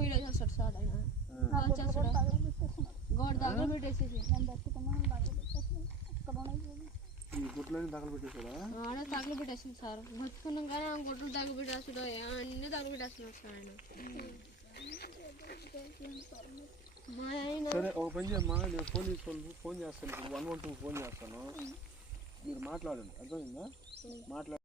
పొయ్యిలో చేస్తాడు సార్ ఆయన గోడ దగ్గర పెట్టేసేసి తగలబెట్టేసింది సార్ బతుకున్నాం కానీ ఆ గొడ్లు తగలబెట్టేస్తాడు అన్ని తగలబెట్టేస్తున్నాడు సార్ ఆయన. సరే ఒక పని చేయమ్మా, నేను ఫోన్ చేస్తాను, ఇప్పుడు 112 ఫోన్ చేస్తాను, మీరు మాట్లాడండి, అర్థమైందా? మాట్లాడండి.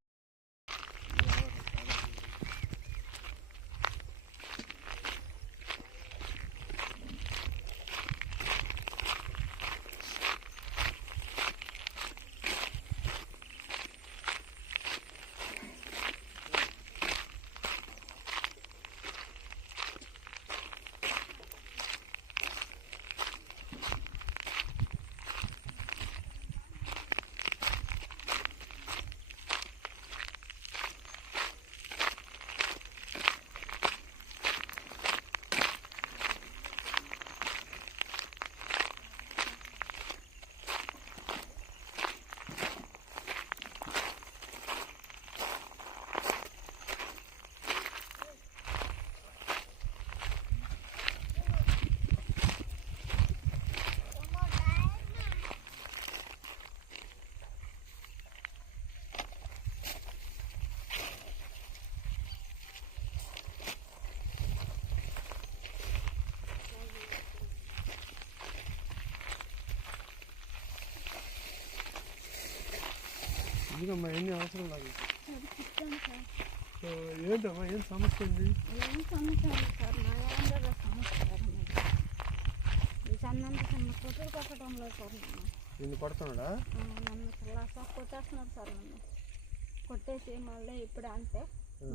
ఎందుకమ్మా ఎన్ని అవసరం లేదు. ఏంటమ్మా ఏం సమస్య ఉంది? ఏం సమస్య లేదు సార్, మా ఏదో సమస్య కొట్టుడు కొట్టడంలో సార్ నిన్ను కొడుతున్నాడా? నన్ను సార్ కొట్టేస్తున్నాడు సార్, నన్ను కొట్టేసి మళ్ళీ ఇప్పుడు అంటే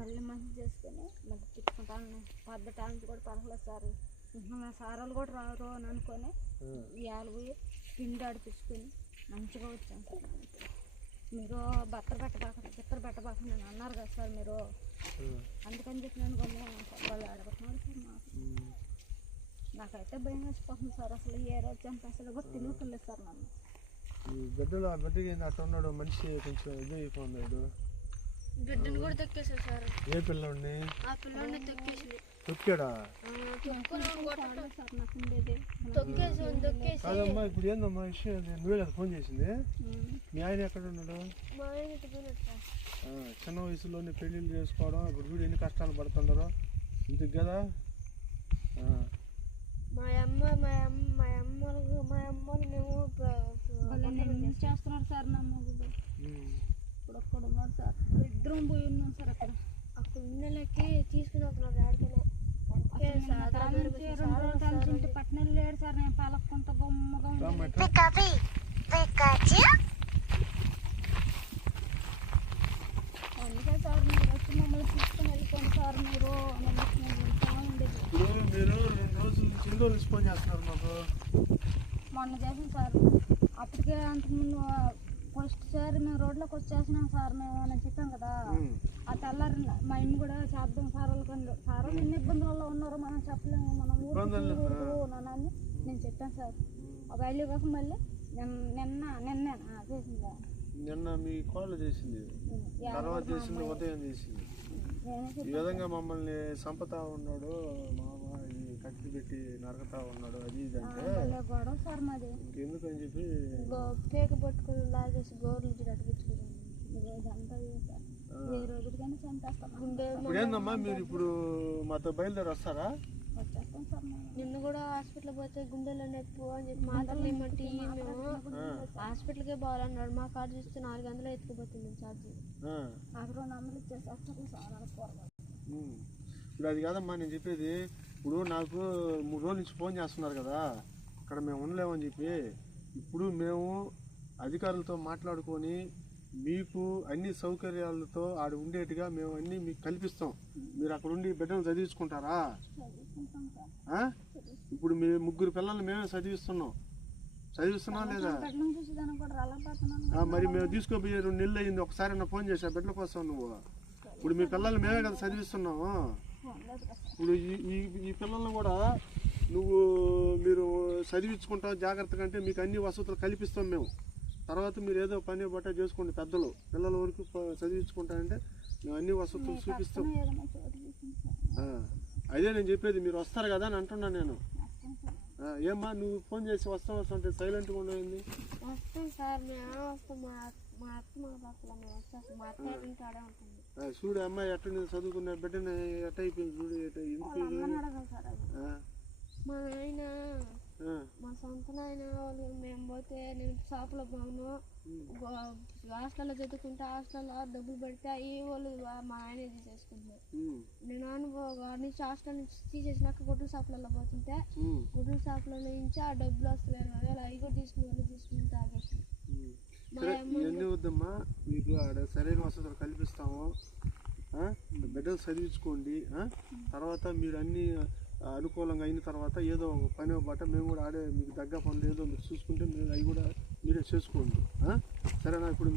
మళ్ళీ మంచి చేసుకుని మళ్ళీ తిట్టుకుంటాను. పద్ధతి కూడా పర్వాలేదు సార్, మా సారాలు కూడా రారు అని అనుకొని ఇవాళ పోయి పిండి ఆడిపించుకొని మంచిగా వచ్చాను సార్. మీరు బట్టలు పెట్టబాకండి అని అన్నారు కదా సార్ మీరు, అందుకని చెప్పి నేను గమ్ముకున్నాను సార్. వాళ్ళు ఆడబడుతున్నాడు సార్ మాకు. నాకైతే భయం వేసిపోతుంది సార్, అసలు ఏ రోజు చంపేస్తాడో కూడా తెలియట్లేదు సార్ నన్ను. బిడ్డకి అట్లా ఉన్నాడు మనిషి, కొంచెం ఇది అయిపోన్నాడు. బిడ్డను కూడా తొక్కేసాడు సార్. ఏ పిల్లోడిని? ఆ పిల్లోడిని తొక్కేసి తొక్కాడా? కాదమ్మా, ఇప్పుడు ఏందమ్మా విషయం? నువ్వే కదా ఫోన్ చేసింది? మీ ఆయన ఎక్కడ ఉన్నాడు? చిన్న వయసులోనే పెళ్ళిళ్ళు చేసుకోవడం, ఇప్పుడు వీడు ఎన్ని కష్టాలు పడుతుంటారో ఇంటికి కదా. మా అమ్మలు చేస్తున్నారు సార్ నా మొగుడు. ఇప్పుడు ఒక్కడు ఉన్నాడు సార్, ఇద్దరం పోయి ఉన్నాం సార్. అక్కడ ఉన్నలకి తీసుకుని వస్తున్నారు ఆడికనే పట్టణాలు లేడు సార్. నేను పాలక్కుంటా బొమ్మగా అందుకే సార్ మీరు వచ్చి మమ్మల్ని తీసుకుని వెళ్ళిపోండి సార్. మీరు మొన్న చేసాం సార్, అప్పటికే అంతకుముందు ఫస్ట్ సార్ మేము రోడ్లోకి వచ్చేసినాం సార్ మేము అని చెప్పాం కదా. ఆ తెల్లారి మా ఇంటి కూడా చేద్దాం సార్, వాళ్ళకి సార్ ఎన్ని ఇబ్బందులలో ఉన్నారో మనం చెప్పలేము, మనం ఊరు నాన్నని నేను చెప్పాను సార్. ఒక ఐదు కోసం మళ్ళీ నిన్న చేసిందా? నిన్న మీ కాల్ చేసింది, తర్వాత చేసింది, ఉదయం చేసింది. ఈ విధంగా మమ్మల్ని చంపుతా ఉన్నాడు మామ, కత్తి పెట్టి నరకతా ఉన్నాడు, అది ఇది అంటే గొడవ సార్ మాది. ఇంకెందుకని చెప్పి పేక పట్టుకుని లాగేసి గోర్లు అడిగించుకున్నాను. ఏ రోజుకైనా చంపేస్తాం. ఇప్పుడు ఏందమ్మా మీరు ఇప్పుడు మాతో బయలుదేరి వస్తారా? వచ్చేస్తాం సార్. నిన్న కూడా హాస్పిటల్ పోతే గుండెలో నొప్పి అని చెప్పి మాటలు ఏమంటే మేము హాస్పిటల్కే పోవాలన్నాడు. మా కార్డు చూస్తే 400 ఎత్తుకుపోతుంది ఛార్జీ. నాకు 200 ఇచ్చేసేస్తారు సార్. ఇప్పుడు అది కాదమ్మా నేను చెప్పేది, ఇప్పుడు నాకు 3 రోజుల నుంచి ఫోన్ చేస్తున్నారు కదా, ఇక్కడ మేము ఉండలేమని చెప్పి. ఇప్పుడు మేము అధికారులతో మాట్లాడుకొని మీకు అన్ని సౌకర్యాలతో ఆడ ఉండేట్టుగా మేము అన్నీ మీకు కల్పిస్తాం. మీరు అక్కడ ఉండి బిడ్డలు చదివించుకుంటారా? ఇప్పుడు మీ 3 పిల్లల్ని మేమే చదివిస్తున్నాం లేదా? మరి మేము తీసుకోపోయి 2 నెలలు అయింది, ఒకసారి నా ఫోన్ చేసా బిడ్డల కోసం నువ్వు. ఇప్పుడు మీ పిల్లల్ని మేమే కదా చదివిస్తున్నాము. ఇప్పుడు ఈ పిల్లల్ని కూడా మీరు చదివించుకుంటాం జాగ్రత్తగా, అంటే మీకు అన్ని వసతులు కల్పిస్తాం మేము. తర్వాత మీరు ఏదో పని బట్ట చేసుకోండి, పెద్దలు పిల్లల వరకు చదివించుకుంటారంటే మేము అన్ని వసతులు చూపిస్తాం. అదే నేను చెప్పేది, మీరు వస్తారు కదా అని అంటున్నాను నేను. ఏమ్మా నువ్వు ఫోన్ చేసి వస్తుంటే సైలెంట్గా ఉండేది? వస్తాం సార్, మేము వస్తాం. మా అత్త మా పక్కల మేము వస్తాం. మా అత్త ఇంటి ఆడే ఉంటుంది. చూడు అమ్మాయి ఎట్ట చదువుకున్న బిడ్డని ఎట్ట అయిపోయింది చూడు. అడగాలి సార్ అది. మా నాయన మా సొంత నాయన వాళ్ళు మేము పోతే నేను షాపులో పోను, హాస్టల్లో చదువుకుంటే హాస్టల్లో డబ్బులు పెడితే అవి వాళ్ళు మా ఆయన తీసేసుకుంటున్నారు. నేను నుంచి హాస్టల్ నుంచి తీసేసినాక గుడ్ల షాపులలో పోతుంటే గుడ్ల షాపులలో నుంచి ఆ డబ్బులు వస్తాయి 20,000 అవి కూడా తీసుకుని తాగేసి. ఇవన్నీ వద్దమ్మా, మీకు ఆడ సరైన వసతులు కల్పిస్తాము. బిడ్డలు చదివించుకోండి. తర్వాత మీరు అన్నీ అనుకూలంగా అయిన తర్వాత ఏదో ఒక పని బాట మేము కూడా ఆడే మీకు దగ్గర పనులు ఏదో మీరు చూసుకుంటే మీరు అవి కూడా మీరే చేసుకోండి. సరేనా? ఇప్పుడు